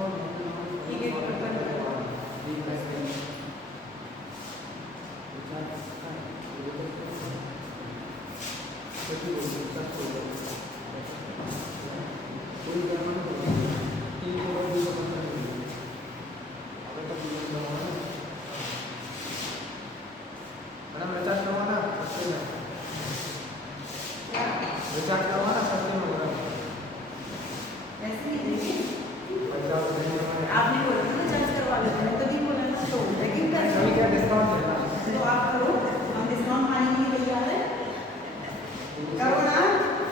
ठीक है आपने बोला था ना चार्ज करवा लेते हैं, तभी बोला ना तो लेकिन क्या डिस्काउंट है तो आप करो, हम डिस्काउंट पाने के लिए तैयार है, करो ना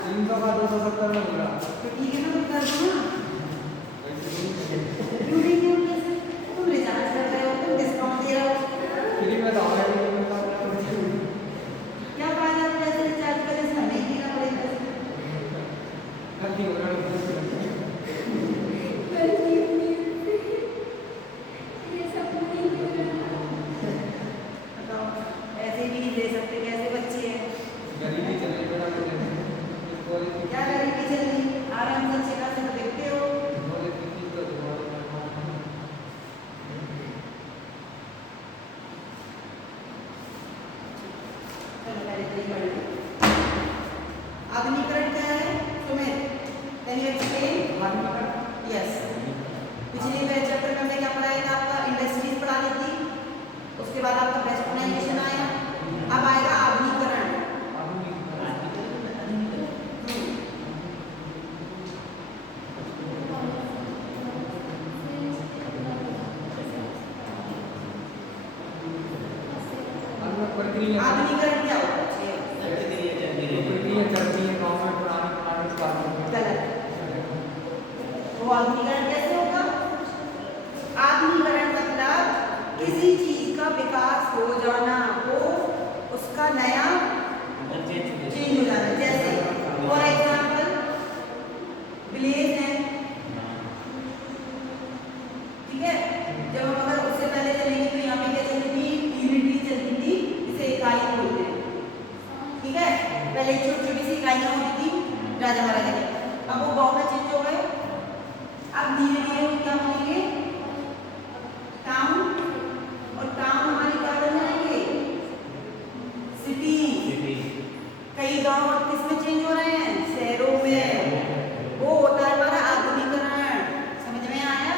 300 का 270 में मिला तो ठीक है ना, तो कर दो ना, क्यों नहीं क्यों कैसे तुम रिचार्ज कर रहे हो, तुम डिस्काउंट दे रहे हो, फ्री में तो ऑलरेडी क्या फायदा पैसे रिचार्ज करने से हमें देना पड़ेगा, गलती हो रही है बताओ ऐसे भी नहीं दे सकते, कैसे बच्चे हैं, गरीबी चल रही है क्या गरीबी चल रही, आराम से अच्छे खासे तो देखते हो, चलो पहले तो ये पढ़ लो। आधुनिकीकरण क्या है Sumit, can you explain? Yes, पिछले चैप्टर में हमने क्या पढ़ाया था, आपका इंडस्ट्रीज पढ़ा दी थी, उसके बाद आपका वेस्टर्नाइजेशन आया, अब आएगा आधुनिकीकरण, आधुनिकीकरण क्या होता है? गलत, वो आधुनिकीकरण कैसे होगा? आधुनिकीकरण मतलब किसी चीज का विकास हो जाना, वो उसका नया चेंज हो जाना, जैसे फॉर एग्जाम्पल विलेज है, ठीक है, जब हम अगर उससे पहले चलेंगे तो यहाँ पे क्या चलती थी, यूनिटी चलती थी, इसे इकाई बोलते हैं, ठीक है, पहले छोटी छोटी सी इकाइयाँ होती थी राजा महाराजा के, अब वो गाँव में चेंज हो गए, अब धीरे धीरे वो क्या बनेंगे टाउन, और टाउन हमारी क्या बन जाएंगे सिटी, कई गांव अब किसमें चेंज हो रहे हैं, शहरों में, वो होता है हमारा आधुनिकीकरण, समझ में आया?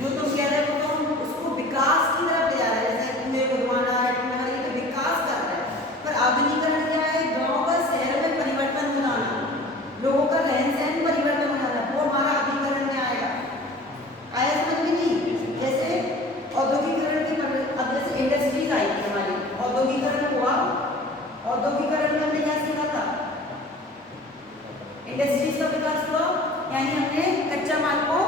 जो तुम कह रहे हो तो हम उसको विकास की तरफ ले जा रहे हैं, जैसे कुएं खुदवाना है, ये तो विकास कर रहा है, पर आधुनिकीकरण क्या है, गांव का शहर में परिवर्तन हो जाना, लोगों का रहन सहन परिवर्तन हो जाना, वो हमारा आधुनिकीकरण में आएगा, आया समझ में नहीं? जैसे औद्योगिकरण की अब जैसे इंडस्ट्रीज आई थी हमारी, औद्योगिकरण हुआ, औद्योगिकरण में हमने क्या सीखा था, इंडस्ट्रीज का विकास हुआ, यानी हमने कच्चा माल को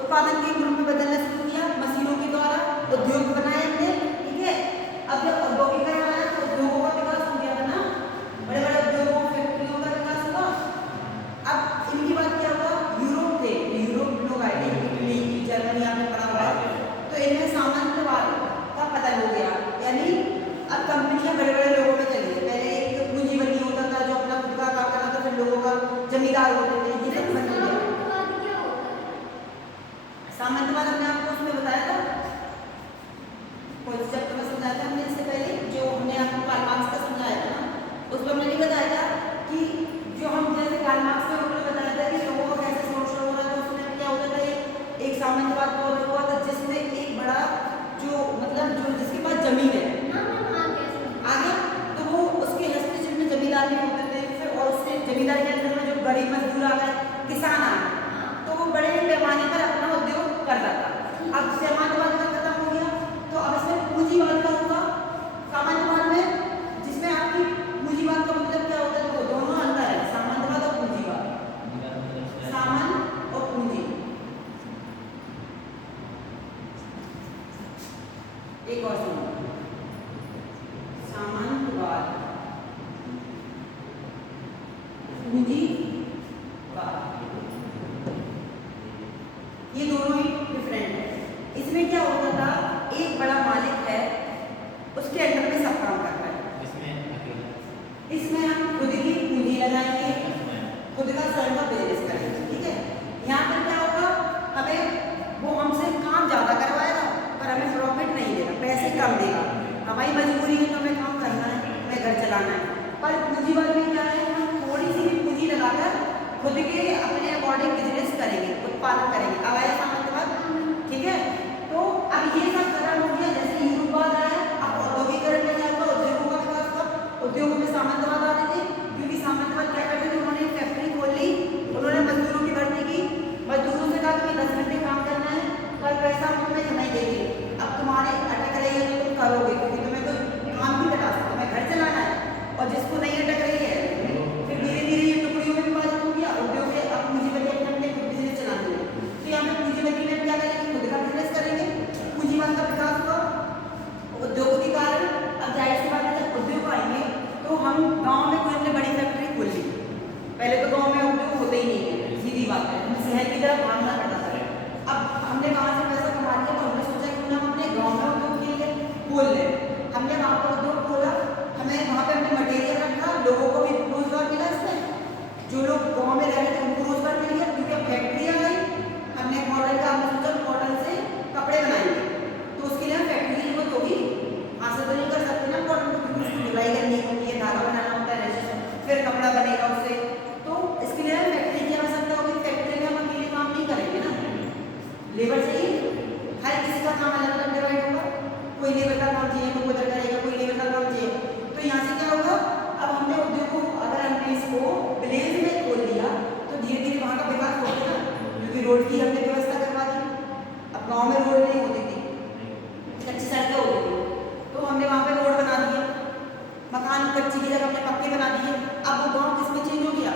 उत्पादन के रूप में बदलना शुरू किया, मशीनों के द्वारा उद्योग बनाए हमने, ठीक है, अब जब औद्योगिकरण आया तो उद्योगों का विकास हो गया था ना, बड़े बड़े उद्योगों फैक्ट्रियों का विकास हुआ, अब इनकी बात क्या हुआ, यूरोप थे, यूरोप लोग आए थे, इटली जर्मनी आपने पढ़ा हुआ, तो इनमें सामंतवाद का पता हो गया, यानी अब कंपनियां बड़े बड़े लोगों में चली गई, पहले एक पूंजीपति होता था जो अपना खुद का काम करता था, फिर लोगों का जमींदार होते थे, ये सब बन गया। सामंतवाद हमने आपको उसमें बताया था, कोई चैप्टर में समझाया था हमने इससे पहले, जो हमने आपको कार्ल मार्क्स का समझाया था ना, उसमें हमने नहीं बताया था कि जो हम जैसे कार्ल मार्क्स में उन्होंने बताया था कि लोगों का कैसे शोषण हो रहा था, उसमें क्या होता था, एक सामंतवाद दौर हुआ था जिसमें एक बड़ा जो मतलब जो जिसके पास जमीन है आगे, तो वो उसके हस्तक्षेप में जमींदार भी होते थे, फिर और उससे जमींदार के अंदर में जो गरीब मजदूर आ गए, किसान आ गए, तो वो बड़े पैमाने पर अपना उद्योग करता था, अब सामंतवाद का खत्म हो गया, तो अब इसमें पूंजीवाद का होगा, सामंतवाद में जिसमें आपकी पूंजीवाद का मतलब क्या होता है, तो दोनों अंतर है, सामंतवाद और पूंजीवाद, सामंत और पूंजी, एक और सुनो, सामंतवाद पूंजीवाद, ये दोनों ही डिफरेंट है, इसमें क्या होता था, एक बड़ा मालिक है, उसके अंडर में सब काम करता है, इसमें हम खुद की पूंजी लगाएंगे, खुद का स्वयं का बिजनेस करेंगे, ठीक है, यहाँ पर क्या होगा, हमें शहर की तरफ भागना पड़ता था। अब हमने वहाँ से पैसा कमा लिया तो हमने सोचा कि हम अपने गाँव में उद्योग के लिए खोल लें। हमने वहाँ पर उद्योग खोला, हमें वहाँ पे अपने मटेरियल रखा, लोगों को भी रोजगार मिला इसमें, जो लोग गाँव में रह रहे थे उनको रोजगार मिल गया क्योंकि अब फैक्ट्री आ गई। हमने कॉटन का हमने सोचा कॉटन से कपड़े बनाएंगे तो उसके लिए हम फैक्ट्री की जरूरत होगी, हाथ से तो नहीं कर सकते ना कॉटन को क्योंकि उसकी धुलाई करनी होती है, धागा बनाना होता है, फिर कपड़ा बनेगा उससे, तो इसके लिए हमें फैक्ट्री की आवश्यकता होगी। फैक्ट्री में हम अकेले काम नहीं करेंगे ना, लेबर चाहिए, हर किसी का काम अलग अलग डिवाइड होगा, कोई लेबर का काम चाहिए, कोई उधर करेगा, कोई लेबर का काम चाहिए। तो यहाँ से क्या होगा, अब हमने उद्योग को अगर हमने इसको विलेज में खोल दिया तो धीरे धीरे वहाँ का विकास हो गया क्योंकि रोड की हमने व्यवस्था करवा दी। अब गाँव में रोड नहीं होती थी, कच्ची सड़कें होती थी, तो हमने वहाँ पे रोड बना दिए, मकान कच्ची की जगह हमने पक्के बना दिए। अब वो गाँव किसमें चेंज हो गया,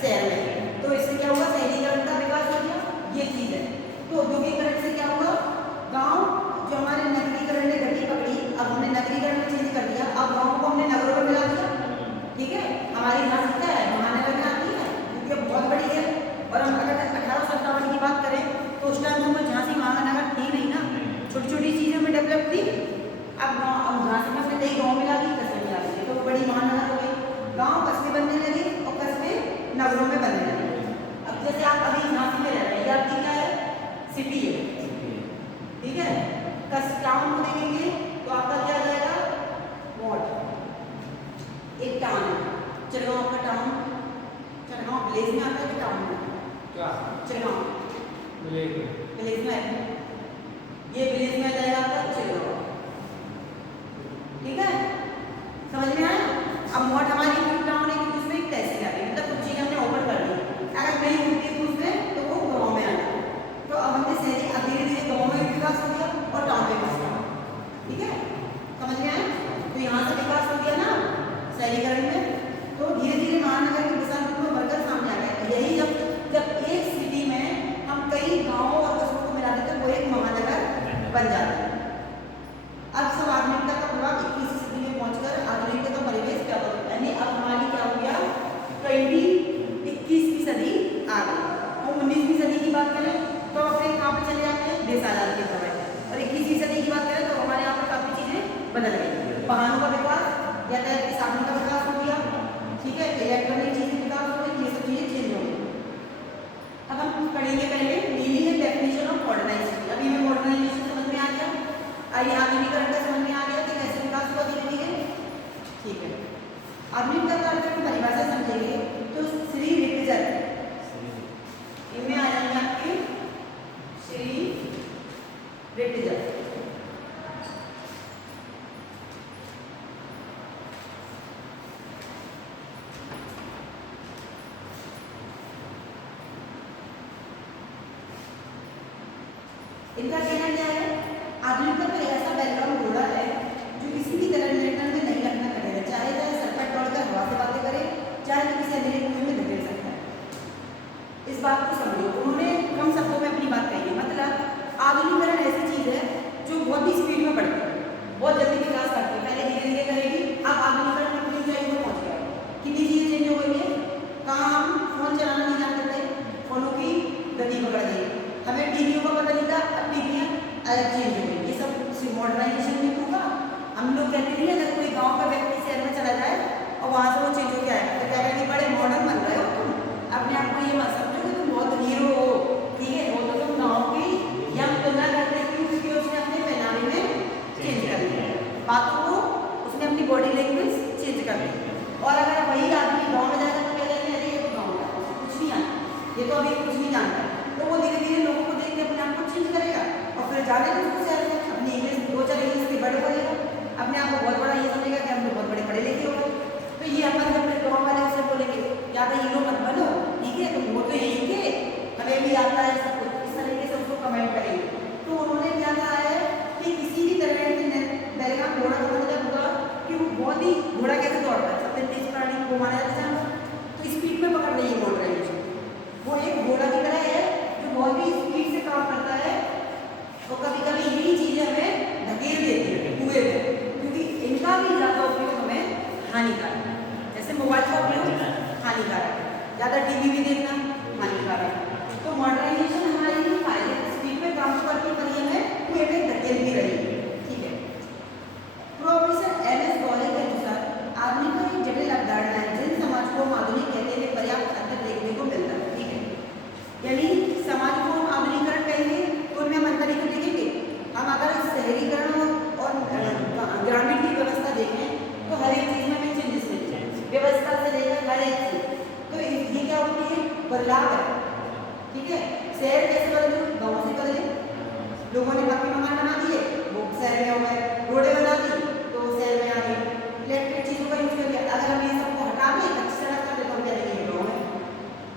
शहर में। तो इससे क्या हुआ, शहरीकरण का विकास हो गया, ये चीज़ है। तो औद्योगिकरण से क्या हुआ, गांव जो हमारे नगरीकरण ने गति पकड़ी, अब हमने नगरीकरण में चेंज कर दिया, अब गांव को हमने नगरों में मिला दिया। ठीक है, हमारी झांसी क्या है, महानगर में आती है क्योंकि बहुत बड़ी है। और हम अगर 1857 की बात करें तो उस टाइम तो झांसी महानगर थी नहीं ना, छोटी छोटी चीज़ों में डेवलप थी। अब झांसी में अपने कई गाँव मिला दी, कस्बे मिला दी, तो बड़ी महानगर हो गई। गाँव कस्बे बनने लगे और कस्बे नगरों में बनने लगे। अब जैसे आप अभी झांसी में रह रहे हैं, ये आपकी क्या है, सिटी है, ठीक है। टाउन को देखेंगे तो आपका क्या आ जाएगा, वॉट, एक टाउन है चिड़गांव, आपका टाउन, चिड़गांव विलेज में आता है कि टाउन में, क्या चिड़गांव विलेज में है, ये विलेज में आ जाएगा आपका चिड़गांव। ठीक है, समझ में आया। अब वॉट हमारी टाउन है क्योंकि उसमें एक तहसील आ गई, मतलब कुछ चीज़ हमने ओपन कर दी, अगर नहीं होती तो उसमें तो वो गाँव में आ गई। तो अब हमने शहरी, अब धीरे धीरे गाँव में विकास हो गया और टाउन में विकास हो गया। ठीक है, समझ में आया। तो यहाँ से विकास हो गया ना शहरीकरण में, तो धीरे धीरे महानगर के विशाल रूप में बढ़कर सामने आ गया। यही जब एक सिटी में हम कई गाँव और कस्बों को मिला देते वो एक महानगर बन जाता है। अब सब आधुनिकता का प्रभाव 21वीं सदी में पहुंचकर आधुनिकता का परिवेश क्या होता है, यानी अब हमारी क्या हो गया, 21वीं सदी आ गई। और 19वीं सदी की बात करें तो अपने कहाँ पे चले जाते हैं, देश आजाद के समय। और 21वीं सदी की बात करें तो हमारे यहाँ पर काफ़ी चीज़ें बदल गई, वाहनों का विकास, यातायात के साधनों का विकास हो गया, ठीक है, इलेक्ट्रॉनिक चीज़ें विकास हो गई, ये सब चीज़ें चेंज हो गई। अब हम पढ़ेंगे पहले meaning and definition of modernisation. अभी हमें मॉडर्नाइजेशन समझ में आ गया, आइए आधुनिकरण का समझ में आ गया कि कैसे विकास हुआ धीरे धीरे। ठीक है, आधुनिकता का अर्थ की परिभाषा समझेंगे तो श्री रिटजर, इनमें आ जाएंगे आपके श्री रिटजर। इनका कहना क्या है, आधुनिकता पर ऐसा बैकग्राउंड घोड़ा है जो किसी भी तरह नियंत्रण में नहीं रखना पड़ेगा, चाहे सर पर दौड़कर हवा से बातें करे, चाहे तो किसी अंधेरे कुएं में धकेल सकता है। इस बात को समझो, उन्होंने कम शब्दों में अपनी बात कही है। मतलब आधुनिकरण ऐसी चीज़ है जो बहुत ही स्पीड में बढ़ती है, बहुत जल्दी विकास करती है, पहले धीरे धीरे करेगी। अब आधुनिकरण में कितनी ऊंचाई में पहुँच गया, कितनी चीज़ें चेंज हो गई है। काम फोन चलाना नहीं जानते थे, फोनों की गति पकड़ गई, हमें टीवियों का पता नहीं था, अब टीवियाँ अलग चेंज हो गई। ये सब मॉडर्नाइजेशन में होगा। हम लोग कहते हैं अगर कोई गांव का व्यक्ति शहर में चला जाए और वहाँ से वो चेंज हो के आएगा तो क्या कहेंगे, बड़े मॉडर्न बन रहे हो तुम, अपने आप को ये मत समझो कि तुम बहुत हीरो हो, ठीक है, वो तो तुम गाँव की या तुलना करते हैं क्योंकि उसने अपने पहनावे में चेंज कर दिया, बातों को उसने अपनी बॉडी लैंग्वेज चेंज कर दी। और अगर वही आदमी गाँव में जाएगा तो क्या कहेंगे, अरे ये तो गाँव का कुछ नहीं आता, ये तो अभी कुछ नहीं जानता। तो वो धीरे धीरे लोगों को देख के अपने आप को चेंज करेगा और फिर जाने को उसको शहर में अपनी इंग्लिश दो चार इंग्लिश के बड़े बोलेगा, अपने आप को बहुत बड़ा ये समझेगा कि हम तो बहुत बड़े पढ़े लिखे हो गए। तो ये अपन जब अपने गाँव वाले उससे बोलेंगे या तो हीरो मत बनो, ठीक है, तुम वो तो यही के, हमें भी शहर कैसे बदले? गाँव से बदले। लोगों ने पक्के मकान बना दिए, वो शहर में हो गए, रोडें बना दी तो शहर में आ गई, इलेक्ट्रिक चीज़ों का यूज कर लिया। अगर हम ये सबको हटा दें, कच्ची सड़क कर दे तो हम क्या देंगे? गाँव में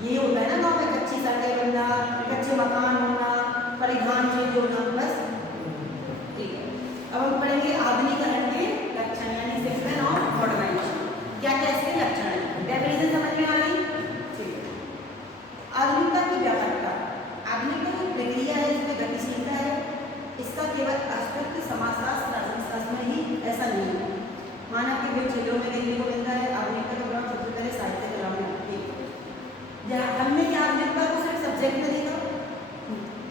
ये होता है ना, गाँव में कच्ची सड़कें बनना, कच्चे मकान होना, परिवहन चीज होना, बस ठीक है। अब हम पढ़ेंगे आधुनिकरण के लक्षण यानी सिम्पटम ऑफ मॉडर्नाइजेशन। क्या क्या इसके लक्षण है? डेफिनेशन समझ में आ गई? ठीक है। आधुनिकता की व्यापकता। आधुनिकता की प्रक्रिया है जिसमें गतिशीलता है, इसका केवल अस्तित्व समाजशास्त्र राजनीतिशास्त्र में ही ऐसा नहीं है, मानव के विभिन्न क्षेत्रों में देखने को मिलता है। आधुनिकता का प्रभाव सबसे पहले साहित्य कला में होती है। हमने क्या आधुनिकता को सिर्फ सब्जेक्ट में देखा?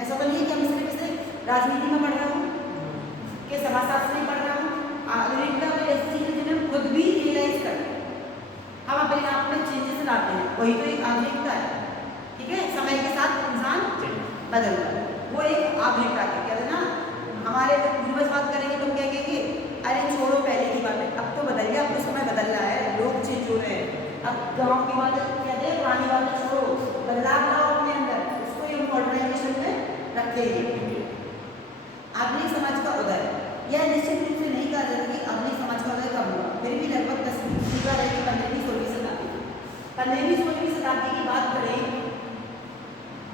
ऐसा तो नहीं है कि हम सिर्फ राजनीति में पढ़ रहा हूँ कि समाजशास्त्र में पढ़ रहा हूँ। आधुनिकता में ऐसी चीजें जिन्हें हम खुद भी रियलाइज करते हैं, हम अपने आप में चेंजेस लाते हैं, वही तो एक आधुनिकता है। ठीक है, समय के साथ इंसान बदल रहा है, वो एक आधुनिकता है। कहते हैं ना, हमारे पूर्वज बात करेंगे तो क्या कहेंगे? अरे छोड़ो पहले की बातें, अब तो बदल गया, अब तो समय बदल रहा है, लोग चेंज हो रहे हैं। अब गाँव की बातें कहते हैं, पुरानी बातें छोड़ो, बदलाव लाओ अपने अंदर, उसको ये मॉडर्नाइजेशन में रखेंगे। आधुनिक समाज का उदय, यह निश्चित रूप से नहीं कहा जाता कि आधुनिक समाज का उदय कब हुआ, फिर भी लगभग 15वीं 16वीं शताब्दी। 15वीं 16वीं शताब्दी की बात करें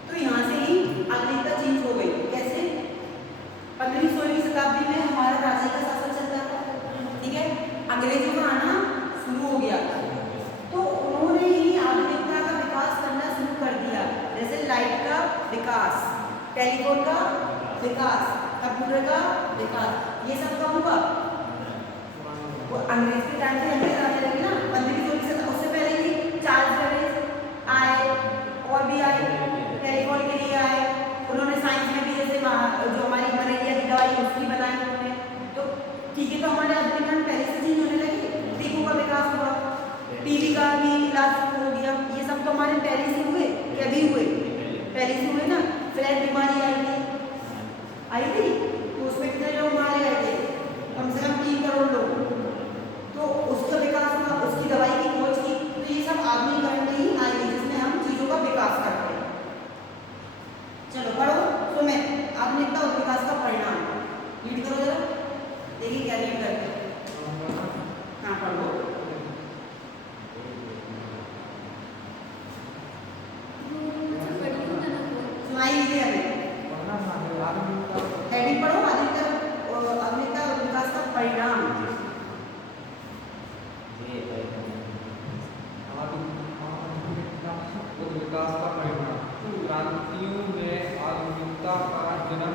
तो यहाँ से ही आधुनिकता चेंज हो गई। कैसे? 15वीं 16वीं शताब्दी में हमारा राजा का शासन चलता था, ठीक है, अंग्रेजों का आना शुरू हो गया, तो उन्होंने ही आधुनिकता का विकास करना शुरू कर दिया। जैसे लाइट का विकास, टेलीफोन का विकास, कंप्यूटर का विकास, ये सब कब हुआ? वो अंग्रेज के टाइम से अंग्रेज आने लगे ना, 15वीं 16वीं शताब्दी। उससे पहले भी चार्ल्स बेबेज आए और भी आए, टेलीफोन के लिए आए। उन्होंने साइंस में भी जैसे जो हमारी मलेरिया की दवाई उसकी बनाई उन्होंने, तो ठीक है, तो हमारे आधुनिकरण पहले से चेंज होने लगे। टीकों का विकास हुआ, टीबी का भी इलाज हो गया, ये सब तो हमारे पहले से हुए, क्या भी हुए, पहले से हुए ना। फ्लैट बीमारी आई थी तो उसमें कितने लोग मारे गए थे? कम से कम 3 करोड़ लोग, तो उसका विकास हुआ, उसकी दवाई की खोज की, तो ये सब आधुनिकरण में ही आएगी जिसमें हम चीजों का विकास करते हैं। चलो पढ़ो, तो मैं आधुनिकता और विकास का परिणाम रीड करो जरा, देखिए क्या रीड करते हैं। हाँ पढ़ो, सुनाई दीजिए हमें, हेडिंग पढ़ो, आधुनिकता और विकास का परिणाम। विकास का परिणाम, क्रांतियों ने आधुनिकता का जन्म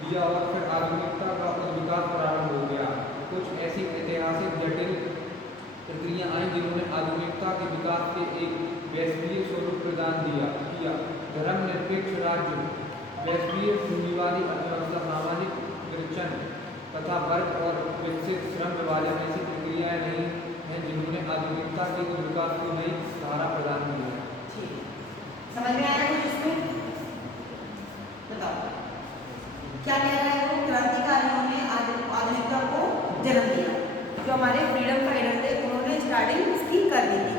लिया और फिर आधुनिकता का विकास प्रारंभ हो गया। कुछ ऐसी ऐतिहासिक जटिल प्रक्रिया आई जिन्होंने आधुनिकता के विकास के एक वैश्वीय स्वरूप प्रदान किया। धर्मनिरपेक्ष राज्य, वैश्वीय पूंजीवादी अर्थव्यवस्था, सामाजिक विरचन तथा वर्ग और विकसित श्रम विभाजन ऐसी प्रक्रियाएं नहीं हैं जिन्होंने आधुनिकता के विकास को नई धारा प्रदान की है। समझ में आया कुछ इसमें? बताओ क्या कह रहा है वो? क्रांतिकारियों ने आधुनिकता को जन्म दिया, जो हमारे फ्रीडम फाइटर थे उन्होंने स्टार्टिंग इसकी कर दी थी।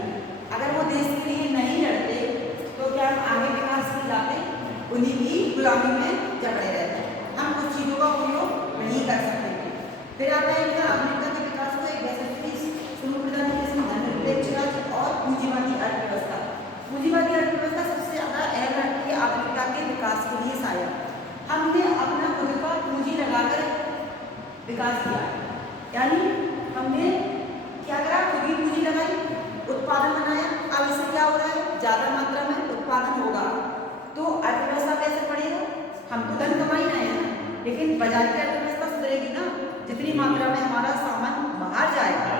अगर वो देश के लिए नहीं लड़ते तो क्या हम आगे विकास नहीं लाते? उन्हीं की गुलामी में जकड़े रहते, हम कुछ चीज़ों का उपयोग नहीं कर सकते थे। फिर आता है इनका आधुनिकता के विकास को एक वैश्विक स्वरूप प्रदान किया जिसमें धर्मनिरपेक्ष राज्य और पूंजीवादी अर्थव्यवस्था। पूंजीवादी अर्थव्यवस्था सबसे ज़्यादा अहम रखती है आधुनिकता के विकास के लिए। शायद हमने अपना खुद का पूंजी लगाकर विकास किया, यानी हमने क्या करा? खुद की पूंजी लगाई, उत्पादन बनाया। अब इससे क्या हो रहा है? ज़्यादा मात्रा में उत्पादन होगा तो अर्थव्यवस्था कैसे बढ़ेगा? हम तो धन कमा ही रहे हैं, लेकिन बाजार की अर्थव्यवस्था सुधरेगी ना। जितनी मात्रा में हमारा सामान बाहर जाएगा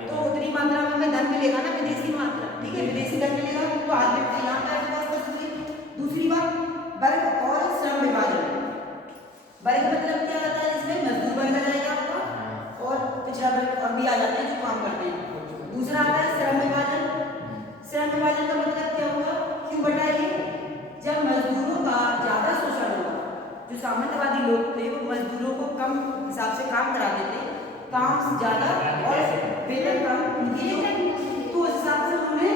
तो उतनी मात्रा में हमें धन मिलेगा ना, विदेशी मात्रा, ठीक है, विदेशी धन मिलेगा तो आगे यहाँ पर अर्थव्यवस्था सुधरेगी। दूसरी बात, वर्ग और श्रम विभाजन। वर्ग मतलब क्या आता है? इसमें मजदूर वर्ग आ जाएगा आपका और पिछड़ा वर्ग और भी आ जाते हैं जो काम करते हैं। दूसरा आता है श्रम विभाजन। श्रम विभाजन का मतलब क्या होगा? क्यों बताइए? जब मजदूरों का ज्यादा शोषण होगा, जो सामंतवादी लोग थे वो मजदूरों को कम हिसाब से काम कराते थे, काम ज्यादा और वेतन कम, तो उस हिसाब से उन्होंने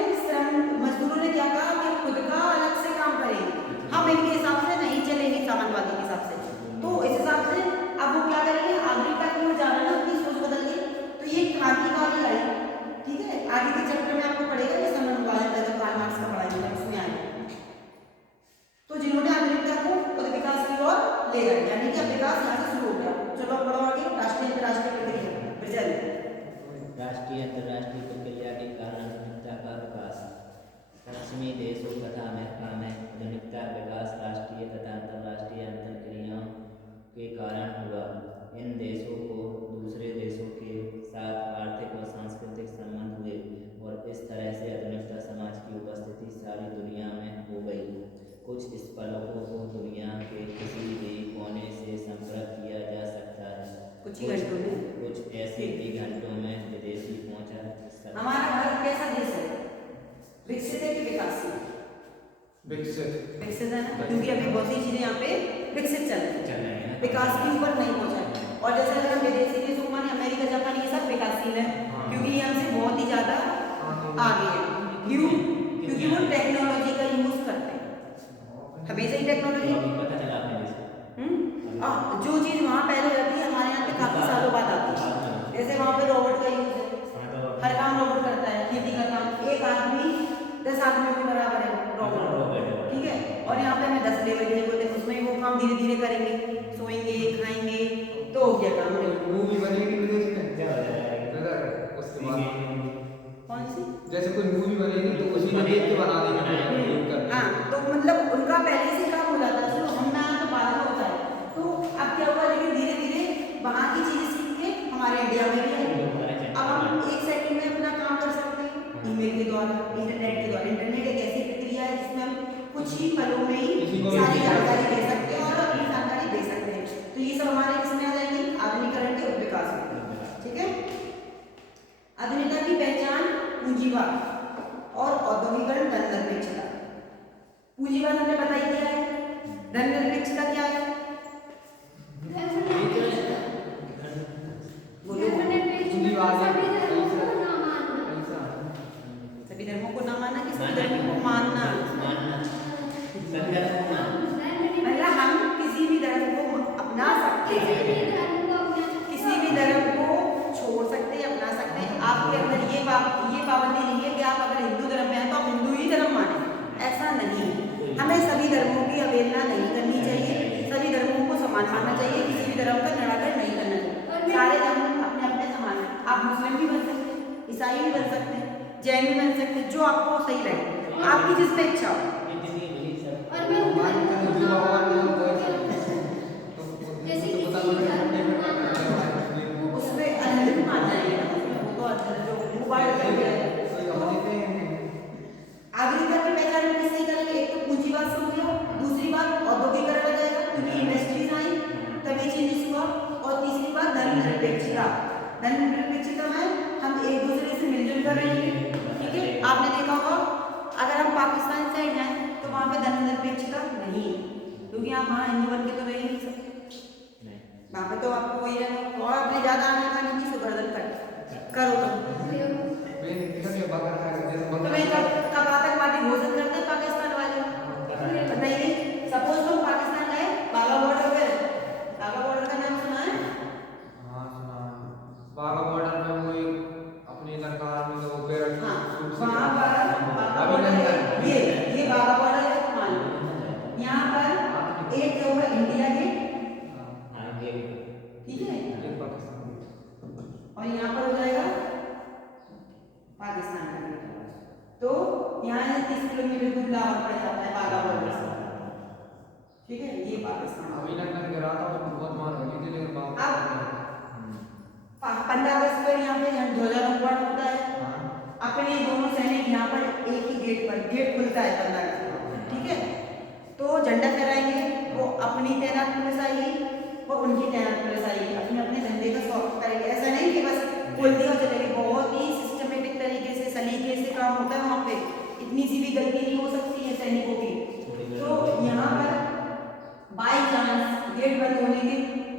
मजदूरों ने क्या कहा कि खुद का अलग से काम करेंगे, हम इनके हिसाब से नहीं दे रहे हैं, यानी कि अब विकास यहाँ से शुरू हो गया। चलो अब बढ़ो आगे, राष्ट्रीय अंतर्राष्ट्रीय प्रक्रिया प्रेजेंट। राष्ट्रीय अंतर्राष्ट्रीय प्रक्रिया के कारण आधुनिकता का विकास। पश्चिमी देशों तथा अमेरिका में आधुनिकता विकास राष्ट्रीय तथा अंतर्राष्ट्रीय अंतर्क्रियाओं के कारण हुआ। इन देशों को दूसरे देशों के साथ आर्थिक और सांस्कृतिक संबंध हुए और इस तरह से आधुनिकता समाज की उपस्थिति सारी दुनिया में हो गई। कुछ इस पलों को दुनिया के किसी भी कोने से संपर्क किया जा सकता है। कुछ ही घंटों में, कुछ ऐसे ही घंटों में विदेशी पहुंचा सकता है। हमारा भारत कैसा देश है? विकसित है कि विकासशील? विकसित। विकसित है ना, क्योंकि अभी बहुत सी चीजें यहाँ पे विकसित चल रही हैं, विकास के ऊपर नहीं पहुंचा है। और जैसे अगर हम विदेशी देशों माने अमेरिका जापान ये सब विकासशील है, क्योंकि ये हमसे बहुत ही ज्यादा आगे है। क्यों? क्योंकि वो टेक्नोलॉजी का यूज करते हैं, हमेशा ही टेक्नोलॉजी। पता चला आपने जैसे जो चीज वहाँ पहले हो जाती है हमारे यहाँ पे काफी सालों बाद आती है। जैसे वहाँ पे रोबोट का यूज है, हर काम रोबोट करता है, खेती का काम एक आदमी 10 आदमियों के बराबर है रोबोट, ठीक है। और यहाँ पे हमें 10 लेबर बोलते हैं, उसमें वो काम धीरे धीरे करेंगे, सोएंगे खाएंगे तो हो गया काम। मूवी बनेगी विदेश में उसके बाद कौन सी? जैसे कोई मूवी बनेगी तो उसी में देख के बना देंगे। हाँ, तो मतलब उनका पहले से काम हो जाता है, चलो हम यहाँ तो बाद में होता है। तो अब क्या हुआ, लेकिन धीरे धीरे वहाँ की चीजें सीख के हमारे इंडिया में भी आएंगे। अब हम 1 सेकंड में अपना काम कर सकते हैं ईमेल के द्वारा, इंटरनेट के द्वारा। इंटरनेट एक ऐसी प्रक्रिया है जिसमें हम कुछ ही पलों में ही सारी जानकारी दे सकते हैं और अपनी जानकारी दे सकते हैं। तो ये सब हमारे किसमें आ जाएंगे? आधुनिकीकरण के विकास में, ठीक है। आधुनिकता की पहचान पूंजीवाद और औद्योगिकरण धन निरपेक्षता। पूंजीवाद हमने बताई क्या है, धन निरपेक्षता क्या है? सभी धर्मों को ना मानना कि सभी धर्मों को मानना? मतलब हम किसी भी धर्म को अपना सकते हैं, किसी भी धर्म को छोड़ सकते हैं, अपना सकते हैं। आपके अंदर ये पाबंदी नहीं है कि आप अगर हिंदू धर्म में हैं तो आप हिंदू ही धर्म माने, ऐसा नहीं। हमें सभी धर्मों की अवहेलना नहीं करनी चाहिए, सभी धर्मों को समान मानना चाहिए, किसी भी धर्म का निराकरण नहीं करना चाहिए। सारे धर्म अपने अपने समान हैं। आप मुस्लिम भी बन सकते हैं, ईसाई भी बन सकते हैं, जैन भी बन सकते हैं, जो आपको सही लगे, आपकी जिसमें इच्छा हो। उसमें अलग मानना है, वो तो अलग जो मोबाइल आधुनिकता की पहचान हम किससे करेंगे? एक तो पूंजीवाद से हो गया, दूसरी बात औद्योगिकरण आ जाएगा क्योंकि इंडस्ट्रीज आई तभी चेंजेस हुआ, और तीसरी बात धन निरपेक्षता। धन निरपेक्षता में हम एक दूसरे से मिलजुल कर रहेंगे, ठीक है। आपने देखा होगा अगर हम पाकिस्तान साइड जाएं तो वहाँ पे धन निरपेक्षता नहीं है, क्योंकि आप वहाँ हिंदू बन के तो रह ही नहीं सकते, वहाँ पे तो आपको वही रहना। और अपने ज्यादा आने का नहीं से गर्दन करो तो मैं कब आतंकवादी घोषित करते हैं पाकिस्तान वाले? नहीं, सपोज तुम पाकिस्तान गए, बाघा बॉर्डर पे, बाघा बॉर्डर का नाम सुना है? हाँ सुना है। बाघा बॉर्डर में वो एक अपनी सरकार में तो पैरट वहाँ पर बाघा बॉर्डर, ये बाघा बॉर्डर है मान लो। यहाँ पर एक जो है इंडिया गेट, ठीक है, और यहाँ पर हो जाएगा पाकिस्तान का गेट। तो यहाँ से 30 किलोमीटर दूर लाहौर पड़ जाता है बाघा बॉर्डर से, ठीक है। ये पाकिस्तान अभिनंदन गिरा था बहुत मार होगी थी, लेकिन अब 15 अगस्त पर यहाँ पे ध्वजारोहण होता है, अपने दोनों सैनिक यहाँ पर एक ही गेट पर, गेट खुलता है 15 अगस्त, ठीक है। तो झंडा फहराएंगे, वो अपनी तैनात पुलिस आएगी, वो उनकी तैनात पुलिस आएगी, अपने अपने झंडे का स्वागत करेंगे। ऐसा नहीं कि बस बोल दिया चलेगी, बहुत ही सिस्टमेटिक तरीके से सलीके से काम होता है वहाँ पे, इतनी सी भी गलती नहीं हो सकती है सैनिकों की। तो यहाँ पर बाई चांस गेट बंद होने के,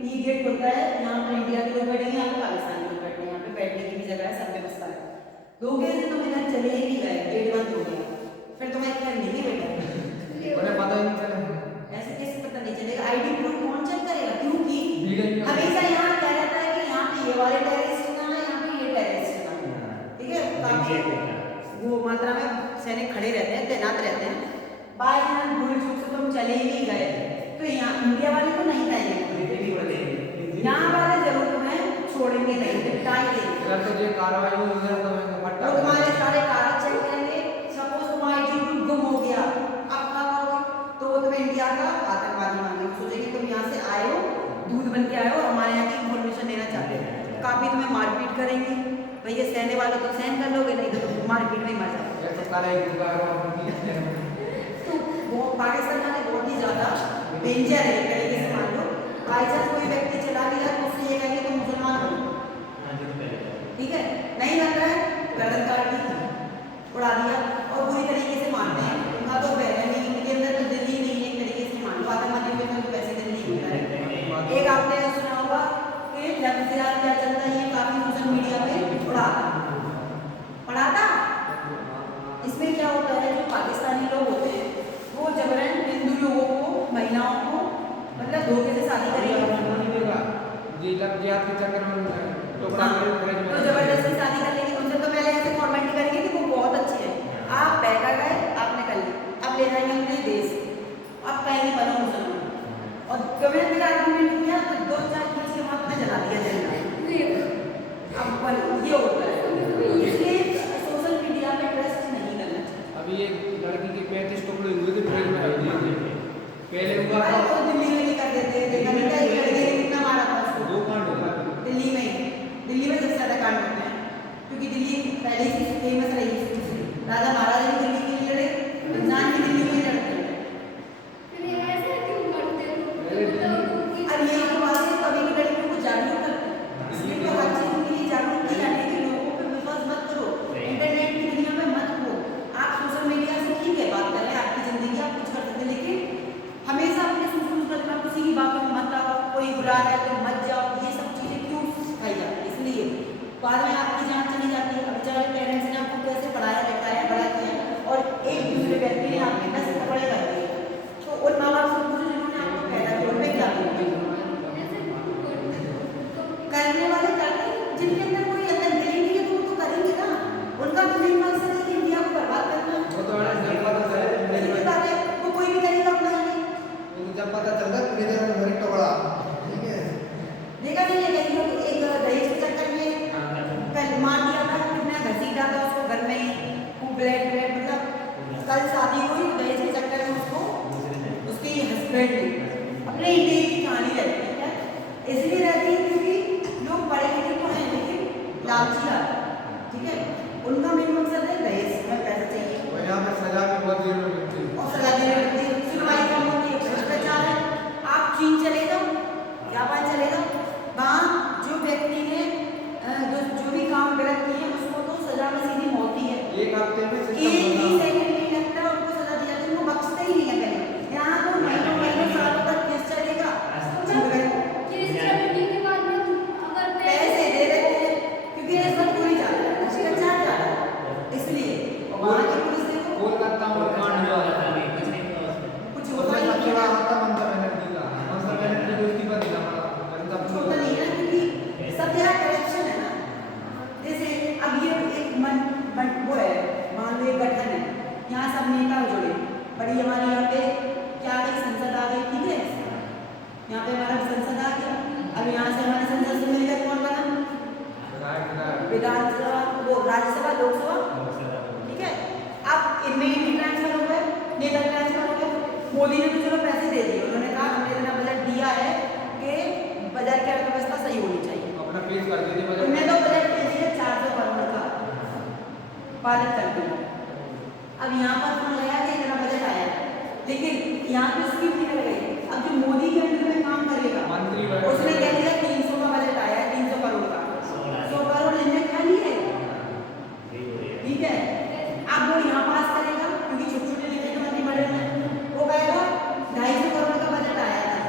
ये गेट खुलता है, यहाँ पर इंडिया के लोग बैठेंगे, यहाँ पे पाकिस्तान के लोग बैठेंगे, यहाँ पे बैठने की भी जगह है, सब व्यवस्था है। दो गेट से तुम इधर चले ही गए, गेट बंद हो गया, फिर तुम्हें इधर नहीं बैठा, उन्हें पता ही नहीं चलेगा। ऐसे कैसे पता नहीं चलेगा? आईडी प्रूफ कौन चेक करेगा? क्योंकि हमेशा यहाँ क्या रहता है कि यहाँ पे ये वाले टेररिस्ट ना है, यहाँ पे ये टेररिस्ट ना, ठीक है। काफी वो मात्रा में सैनिक खड़े रहते हैं, तैनात रहते हैं। बाई चांस भूल चूक से तुम चले ही गए तो यहाँ इंडिया वाले को नहीं छोड़ेंगे नहीं, निपटा ही देंगे। अगर तो ये कार्रवाई हुई उधर तो मैं फटा वो तुम्हारे सारे कागज चेक करेंगे। सपोज तुम्हारा आईडी प्रूफ गुम हो गया, अब क्या करोगे? तो वो तुम्हें इंडिया का आतंकवादी मानेंगे, सोचेंगे तुम यहाँ से आए हो, दूध बन के आए हो, हमारे यहाँ की इन्फॉर्मेशन लेना चाहते हो। काफी तुम्हें मारपीट करेंगे, भैया सहने वाले तो सहन कर लोगे, नहीं तो तुम मारपीट में ही मर जाओगे। ये तो कार्रवाई होगा। तो वो पाकिस्तान वाले बहुत ही ज्यादा डेंजर है एक तरीके से। मान लो बाई चांस कोई व्यक्ति चला भी रहा है तो उससे ये कहेंगे तुम मुसलमान हो, ठीक है, नहीं लग रहा है गर्दन काट दी, उड़ा दिया, और पूरी तरीके से मानते हैं। उनका तो बहन नहीं, उनके अंदर तो दिल्ली नहीं है, एक तरीके से मान लो आतंकवादी में तो वैसे दिल्ली ही होता है। एक आपने सुना होगा कि लफ्ज़ियात क्या चलता है, ये काफी सोशल मीडिया पे पढ़ा था। इसमें क्या होता है, जो पाकिस्तानी लोग होते हैं वो जबरन हिंदू लोगों को, महिलाओं को मतलब धोखे से शादी करेंगे, ये लग गया के चक्कर में टुकड़ा तो जबरदस्ती शादी कर लेंगे। उनसे तो पहले ऐसे फॉर्मेलिटी करेंगे कि वो बहुत अच्छी है, आप पैदा गए, आपने कर ली, अब ले जाएंगे अपने देश, अब कहेंगे बनो मुसलमान, और कभी भी आर्गुमेंट किया तो 2-4 खींच के हाथ में जला दिया जाएगा। अब ये होता है, इसलिए सोशल मीडिया में ट्रस्ट नहीं करना चाहिए। अभी एक लड़की के 35 टुकड़े हुए थे, ट्रेन में रख दिए थे। पहले हुआ अरे था वो दिल्ली में भी कर देते हैं, देखा नहीं था एक लड़के ने कितना मारा था उसको। 2 कांड हुआ। दिल्ली में सबसे ज्यादा कांड होते हैं, क्योंकि दिल्ली पहले से फेमस रही है। राजा महाराजा भी दिल्ली के लिए लड़े, इंसान भी दिल्ली में ही लड़ते हैं। अब ये तो बात है, कभी भी लड़कियों को जागरूक करते हैं, इसलिए तो हर चीज के लिए जागरूक किया जाने के लोगों पर विश्वास मत करो, इंटरनेट की दुनिया में मत हो। आप सोशल मीडिया से ठीक है बात कर रहे हैं, आपकी जिंदगी आप कुछ कर सकते हैं, लेकिन हमेशा अपने सुन करना, किसी की बातों में मत आओ, कोई बुला रहा है तो मत जाओ, ये सब चीजें क्यों सिखाई जाती है? इसलिए बाद में आपकी जान चली जाती है। अब बेचारे पेरेंट्स ने आपको कैसे पढ़ाया लिखाया बड़ा किया, और एक दूसरे व्यक्ति ने आपके 10 कपड़े कर दिए, तो उन माँ बाप से पूछो जिन्होंने आपको पैदा किया, उनमें क्या करने वाले करते हैं, जिनके अंदर कोई अंदर दिल नहीं है तो वो तो करेंगे ना, उनका तो मेन मकसद है कि इंडिया को बर्बाद करना। वो तो मैंने जब पता चला मेरे बात है, वो कोई भी तरीका अपनाएंगे। जब पता चलता मेरे घर टुकड़ा, ठीक है, देखा नहीं है कई लोग एक दहेज के चक्कर में कल मार दिया था, कितना घसीटा था उसको घर में ही, खूब ब्लैक ब्लैक, मतलब कल शादी हुई दहेज के चक्कर में उसको उसके हस्बैंड ने अपने इंडिया की कहानी रहती है। इसलिए रहती है क्योंकि लोग पढ़े लिखे तो हैं लेकिन लालची आते हैं, ठीक है, उनका मेन मकसद है दहेज में पैसा चाहिए, और यहाँ पे सजा भी बहुत देर में मिलती है और सजा देने लगती है, सुनवाई कम होती है, भ्रष्टाचार है। आप चीन चले जाओ, जापान चले जाओ, वहाँ जो व्यक्ति ने जो भी काम गलत किए उसको तो सजा में सीधी मौत ही है। एक हफ्ते में एक ही सेकंड नहीं लगता उनको सजा दिया, तो उनको बख्शते ही नहीं है पहले। यहाँ तो महीनों सालों तक केस चलेगा, पैसे दे देते हैं क्योंकि रिश्वत पूरी जा रहा है, भ्रष्टाचार जा रहा है, इसलिए वहाँ की पुलिस देखो कोलकाता में कांड हुआ था, कुछ उसमें होता ही सबसे नहीं बड़ा है। होता ममता बनर्जी का, ममता बनर्जी को इस्तीफा देना पड़ा, जनता कुछ होता नहीं है ना, क्योंकि सब यहाँ करप्शन है ना। जैसे अब ये एक वो है, मान लो एक गठन है, यहाँ सब नेता जुड़े, बड़ी हमारे यहाँ पे क्या गई संसद आ गई, ठीक है, यहाँ पे हमारा संसद आ गया, अब यहाँ से हमारे संसद से मिलकर कौन बना? विधानसभा, वो राज्यसभा, लोकसभा, ठीक है। अब इनमें ही ट्रांसफर हो गए, नेता ट्रांसफर हो गए। मोदी ने तो चलो पैसे दे दिए, उन्होंने कहा हमने इतना बजट दिया है कि बजट की अर्थव्यवस्था सही होनी चाहिए, अपना पेश कर देते बजट उन्होंने तो बजट दे दिया 400 करोड़ का, पारित कर दिया। अब यहाँ पर फोन लगा कि इतना बजट आया, लेकिन यहाँ पे स्कीम नहीं लग गई। अब जो मोदी के अंडर में काम करेगा मंत्री उसने कह दिया 300 का बजट आया है, 300 करोड़ का, 100 करोड़ इनमें खाली है, ठीक है। अब वो यहाँ पास करेगा क्योंकि छोटे छोटे नेता के मंत्री बड़े हैं, वो कहेगा 250 करोड़ का बजट आया था,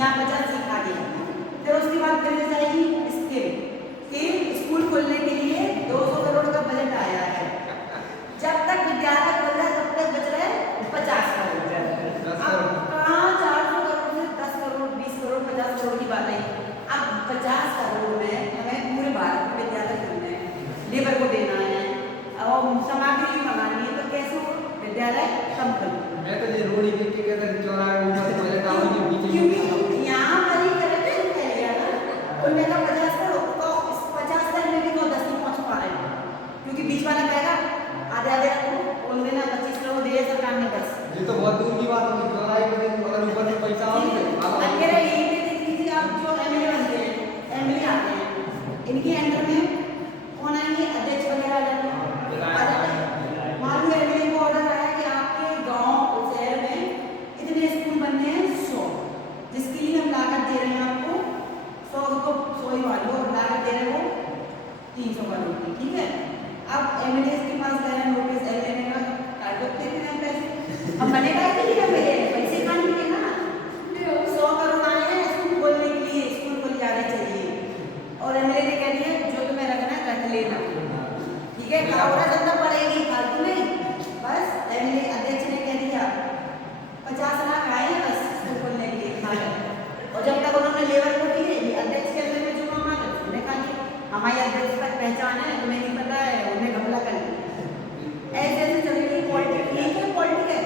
यहाँ 50 सीखा गया, फिर उसके बाद फिर जाएगी स्कीम कि स्कूल खोलने के लिए 200 करोड़ का बजट आया है, जब तक विद्यालय खोल रहा है तब तक बच रहे 50 करोड़। अब कहाँ 400 करोड़ से 10 करोड़ 20 करोड़ 50 करोड़ की बात है। अब 50 करोड़ में हमें पूरे भारत में विद्यालय खोलना है, लेबर को देना है और सामग्री भी मंगानी है, तो कैसे हो विद्यालय कम करो। मैं तो ये रोड ही देख के कहता चौराहे ऊपर बजट आओ के पीछे क्योंकि यहाँ पर ही करप्शन फैल गया ना, उन्होंने कहा 50 करोड़ तो पहचान है, तुम्हें नहीं पता है, उन्हें घपला कर लिया। ऐसे ऐसे चल रही पॉलिटिक्स, यही तो पॉलिटिक्स है।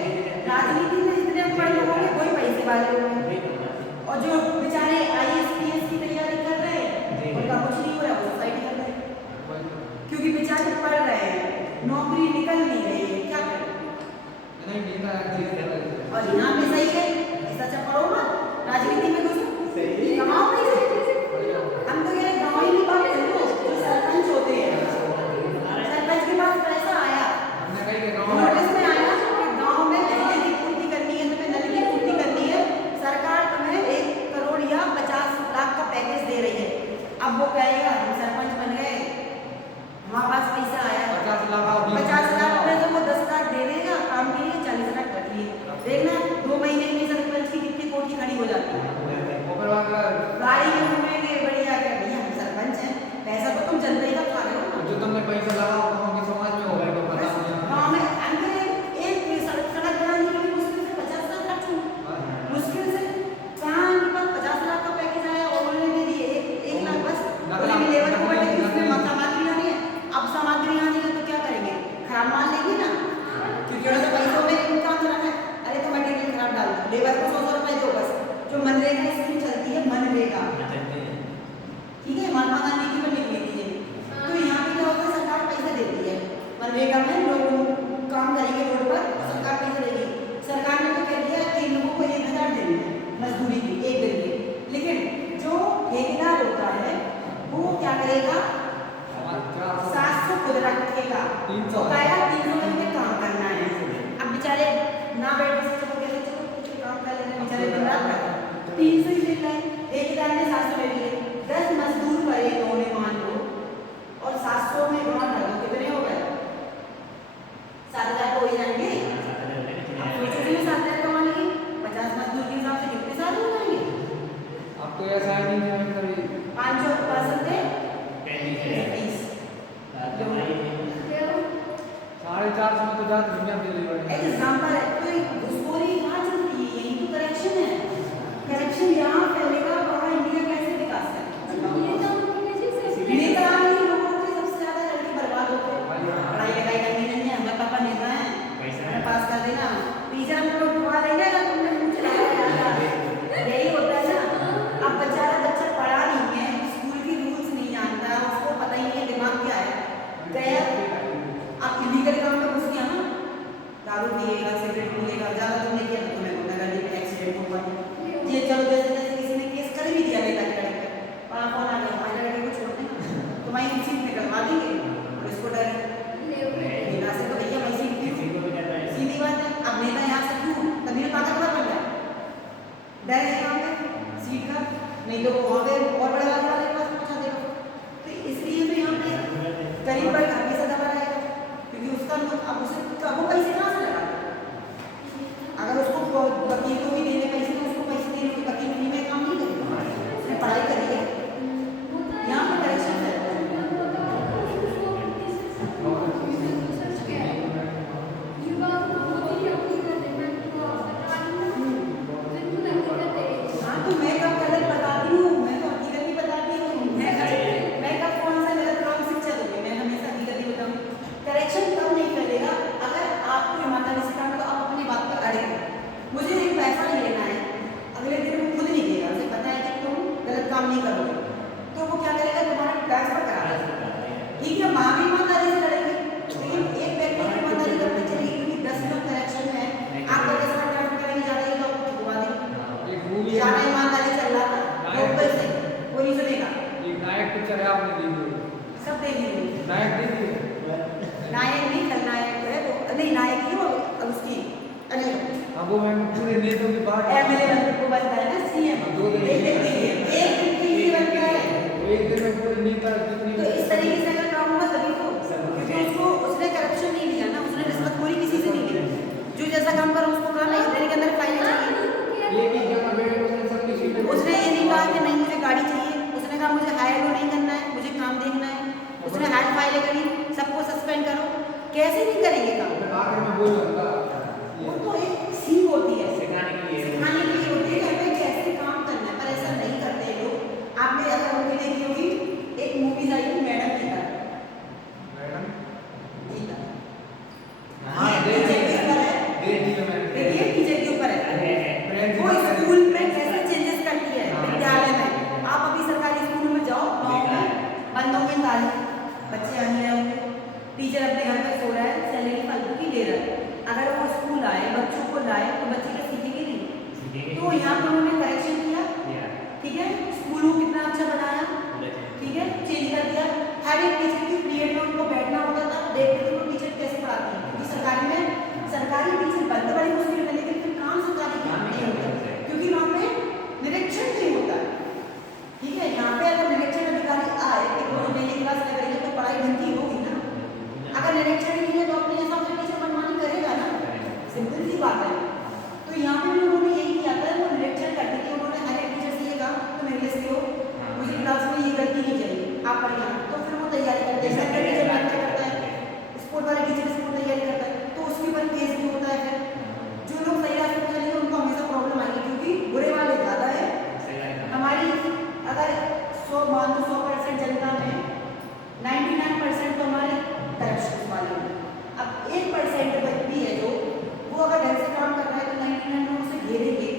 राजनीति में जितने बड़े लोग होंगे वही पैसे वाले होंगे, और जो बेचारे IAS PS की तैयारी कर रहे हैं उनका कुछ नहीं हो रहा, वो सुसाइड कर रहे हैं क्योंकि बेचारे पढ़ रहे हैं, नौकरी निकल नहीं रही है, क्या करें। और यहाँ पे सही है, ऐसा अच्छा पढ़ो मत, राजनीति में घुसो, कमाओ पैसे। हम तो कह रहे गाँव ही की बात कर लो, जो सरपंच होते हैं, सरपंच के पास पैसा आया, नोटिस में आया कि गाँव में बिजली की पूर्ति करनी है, तुम्हें नल की पूर्ति करनी है, सरकार तुम्हें 1 करोड़ या 50 लाख का पैकेज दे रही है। अब वो कहेगा हम सरपंच बन गए, हमारे पास पैसा आया 50 लाख में तो वो 10 लाख दे देगा काम के लिए, 40 लाख रख लिए। देखना 2 महीने में सरपंच की कितनी कोठी खड़ी हो जाती है, गाड़ी में घूमेंगे बढ़िया कर दिया, हम सरपंच हैं, पैसा तो तुम जनता ही का खा रहे हो ना। जो तुमने पैसा लगाओ गाँव के समाज में होगा तो पता नहीं। गाँव में अंदर एक सड़क बनाने के लिए मुश्किल से 50 लाख खर्च हुआ, मुश्किल से कहाँ इनके पास 50 लाख का पैकेज आया और उन्होंने दे दिए 1 लाख बस, बोलेंगे लेबर को बैठे उसमें सामग्री आनी है। अब सामग्री आनी है तो क्या करेंगे, खराब माल लेंगे ना, क्योंकि उन्हें तो पैसों में काम चलाना है। अरे तो मटेरियल खराब डाल दो, लेबर को 100 रुपए दो बस। जो मनरेगा स्कीम चलती है, मनरेगा, ठीक है, महात्मा गांधी की पर लिख लीजिए। तो यहाँ पे क्या होता है, सरकार पैसा देती है, मनरेगा में लोग काम करेंगे रोड पर, सरकार पैसा देगी। सरकार ने तो कह दिया कि लोगों को 1000 देनी है मजदूरी की 1 दिन की, लेकिन जो ठेकेदार होता है वो क्या करेगा, 700 खुद रखेगा, 300 में काम करना है। अब बेचारे ना बैठ सकते, काम कर लेना, बेचारे दिन रात 300 ही ले लाए, ठेकेदार ने 700 ले लिए, 10 मजदूर करे इन्होंने मान लो, और 700 में गुणा कर दो, कितने हो गए, 7,000 हो ही जाएंगे। अब सोचो जी 7,000 कमा लेंगे, 50 मजदूर के हिसाब से कितने साल हो जाएंगे। अब तो ऐसा है नहीं है कभी 500% है 30, 450 में तो जात दुनिया में एग्जाम्पल है। तो घुसखोरी कहाँ चलती है, यही तो करेक्शन है। करेक्शन यहाँ फैलेगा, वहाँ इंडिया कैसे विकास करेगा। नेता लोगों के सबसे ज्यादा लड़के बर्बाद होते हैं, पढ़ाई लिखाई करनी नहीं है, हमारे पापा नेता हैं, पैसा पास कर देना, टीचर हम लोग डुबा देंगे ना, तुमने मुझे यही होता है ना। अब बच्चा पढ़ा नहीं है, स्कूल की रूल्स नहीं जानता, उसको पता ही नहीं है दिमाग क्या है, गया आप इलीगल काम में घुस गया ना, दारू पिएगा, सिगरेट पिएगा, ज़्यादा तुमने किया तो तुम्हें गली में एक्सीडेंट हुआ, ये चलो जैसे जैसे किसी ने केस कर भी दिया नेता के लड़के, वहाँ फोन आ गया, हमारे लड़के को छोड़ देना, तुम्हारी सीट निकलवा देंगे और इसको डर नेता से तो भैया मैं सीट क्यों, सीधी बात है। अब नेता यहाँ से क्यों तभी ताकतवर बन गया, डर है यहाँ पे सीट का, नहीं तो वहाँ पे और बड़े वाले के पास पहुँचा देगा। तो इसलिए तो यहाँ पे गरीब पर काफी ज्यादा दबा रहेगा, क्योंकि उसका अब उसे वो पैसे कहाँ से लगा, अगर उसको वकील को भी देने पैसे तो उसको पैसे देने की वकील फ्री में काम नहीं करेगा, उसने पढ़ाई करी है। यहाँ पे करेक्शन है, हाँ तो मैं कब गलत बताती हूँ, मैं तो हकीकत ही बताती हूँ, मैं कब कौन सा गलत रॉन्ग शिक्षा दूंगी, मैं हमेशा हकीकत ही बताऊँ। करेक्शन तब नहीं फैलेगा अगर आपको ईमानदारी से काम, तो आप अपनी बात पर अड़े रहो। मुझे एक पैसा नहीं लेना है, अगले दिन वो खुद नहीं देगा, उसे पता है कि तुम गलत काम नहीं करोगे, तो वो क्या करेगा, तुम्हारा ट्रांसफर करा देगा। ठीक है, माँ भी ईमानदारी से लड़ेगी, लेकिन एक व्यक्ति की ईमानदारी करते चलेगी, क्योंकि 10 लोग करेक्शन है, आप 10 लाख ट्रांसफर करेंगे, ज़्यादा ही लोग घुमा देंगे, ज़्यादा ईमानदारी चल रहा था लोकल से, वो नहीं सुनेगा। एक नायक पिक्चर है आपने देखी, सब देख लीजिए, नायक देखी नायक नहीं खलनायक है वो, नहीं नायक ही वो उसकी अनिल, अब वो मैं पूरे नेताओं की बात एमएलए को बनता है ना सीएम, एक दिन के लिए बनता है, एक दिन में पूरे नेता जितनी। तो इस तरीके से अगर काम होगा तभी तो, क्योंकि उसको उसने करप्शन नहीं लिया ना, उसने रिश्वतखोरी किसी से नहीं ली, जो जैसा काम करो उसको करना, एक दिन के अंदर फाइलें चाहिए, एक ही जगह बैठे उसने सबकी सीटें, उसने ये नहीं कहा कि नहीं मुझे गाड़ी चाहिए, उसने कहा मुझे हायर नहीं करना है, मुझे काम देखना है, उसने हायर फाइलें करी, सबको सस्पेंड करो, कैसे नहीं करेंगे काम, आखिर में बोल रहा वो तो एक सीख होती है, सिखाने के लिए होती है कि हमें कैसे काम करना है, पर ऐसा नहीं करते लोग। आपने अगर मूवी देखी होगी, एक मूवी आई थी मैडम की तरह, टीचर अपने घर पे सो रहा है, सैलरी फालतू की ले रहा है, अगर वो स्कूल आए, बच्चों को लाए तो बच्चे क्या सीखेंगे नहीं। तो यहाँ पर उन्होंने करेक्शन किया, ठीक है, स्कूल को कितना अच्छा बनाया, ठीक है, चेंज कर दिया। हर एक टीचर की पीरियड में उनको बैठना होता था, देखते थे वो टीचर कैसे पढ़ाते हैं, क्योंकि सरकारी टीचर बनते बड़ी मुश्किल है, लेकिन फिर काम सरकारी नहीं होता क्योंकि वहाँ पे निरीक्षण नहीं होता है, ठीक है। यहाँ पे अगर निरीक्षण अधिकारी आए एक रोज डेली क्लास लगेगी तो पढ़ाई ढंग की होगी ना। अगर निरीक्षण नहीं है तो अपने हिसाब से टीचर मनमानी करेगा ना, सिंपल सी बात है। तो यहाँ पे भी उन्होंने यही किया था, वो निरीक्षण करते थे, उन्होंने हर एक टीचर से ये कहा तुम इंग्लिश के हो, मुझे क्लास में ये गलती नहीं चाहिए, आप पढ़ना। तो फिर वो तैयारी करते हैं, सेंटर टीचर मैथ करता है, स्पोर्ट वाले टीचर स्पोर्ट तैयारी करता है, तो उसके ऊपर केस भी होता है। फिर जो लोग सही रास्ते पर चलेंगे उनको हमेशा प्रॉब्लम आएगी, क्योंकि बुरे वाले ज़्यादा है। हमारी अगर 100% जनता में 99% तो हमारे करप्शन वाले हैं। अब 1% व्यक्ति है जो वो अगर ढंग से काम कर रहा है तो 99 लोग उसे घेरेंगे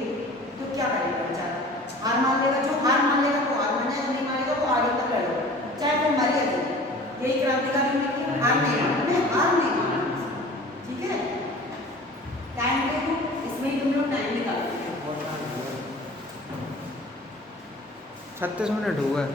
तो क्या करेगा बेचारा, हार मान लेगा। जो हार मान लेगा वो हार मान जाएगा, नहीं मानेगा वो आगे तक लड़ेगा, चाहे फिर मर जाए। यही क्रांतिकारी ने किया, हार नहीं माना, ठीक है। टाइम देखो, इसमें ही तुम लोग टाइम निकालो। 36 मिनट हुआ है।